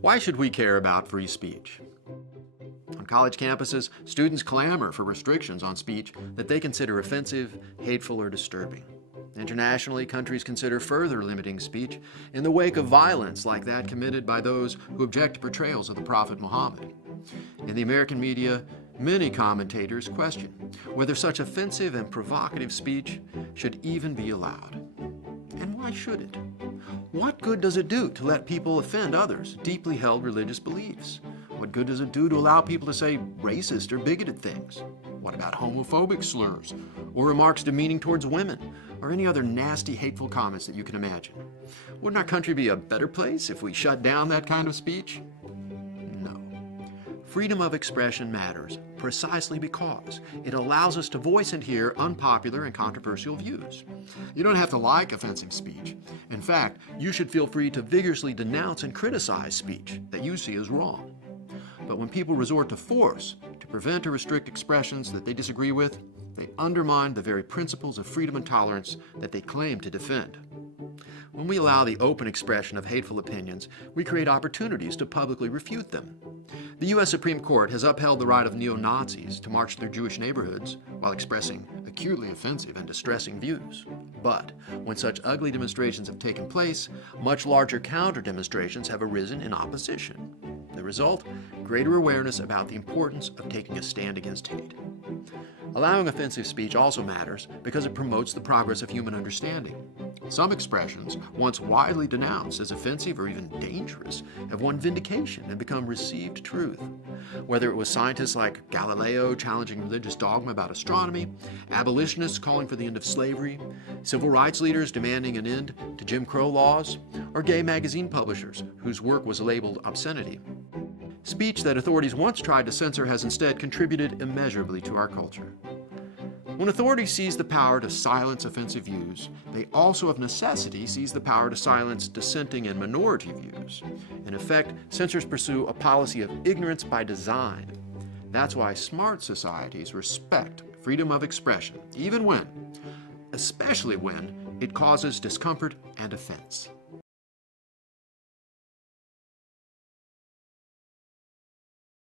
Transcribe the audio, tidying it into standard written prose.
Why should we care about free speech? On college campuses, students clamor for restrictions on speech that they consider offensive, hateful, or disturbing. Internationally, countries consider further limiting speech in the wake of violence like that committed by those who object to portrayals of the Prophet Muhammad. In the American media, many commentators question whether such offensive and provocative speech should even be allowed. And why should it? What good does it do to let people offend others' deeply held religious beliefs? What good does it do to allow people to say racist or bigoted things? What about homophobic slurs or remarks demeaning towards women or any other nasty, hateful comments that you can imagine? Wouldn't our country be a better place if we shut down that kind of speech? No. Freedom of expression matters precisely because it allows us to voice and hear unpopular and controversial views. You don't have to like offensive speech. In fact, you should feel free to vigorously denounce and criticize speech that you see as wrong. But when people resort to force to prevent or restrict expressions that they disagree with, they undermine the very principles of freedom and tolerance that they claim to defend. When we allow the open expression of hateful opinions, we create opportunities to publicly refute them. The U.S. Supreme Court has upheld the right of neo-Nazis to march through Jewish neighborhoods while expressing acutely offensive and distressing views. But when such ugly demonstrations have taken place, much larger counter-demonstrations have arisen in opposition. The result? Greater awareness about the importance of taking a stand against hate. Allowing offensive speech also matters because it promotes the progress of human understanding. Some expressions, once widely denounced as offensive or even dangerous, have won vindication and become received truth. Whether it was scientists like Galileo challenging religious dogma about astronomy, abolitionists calling for the end of slavery, civil rights leaders demanding an end to Jim Crow laws, or gay magazine publishers whose work was labeled obscenity. Speech that authorities once tried to censor has instead contributed immeasurably to our culture. When authorities seize the power to silence offensive views, they also of necessity seize the power to silence dissenting and minority views. In effect, censors pursue a policy of ignorance by design. That's why smart societies respect freedom of expression, even when, especially when, it causes discomfort and offense.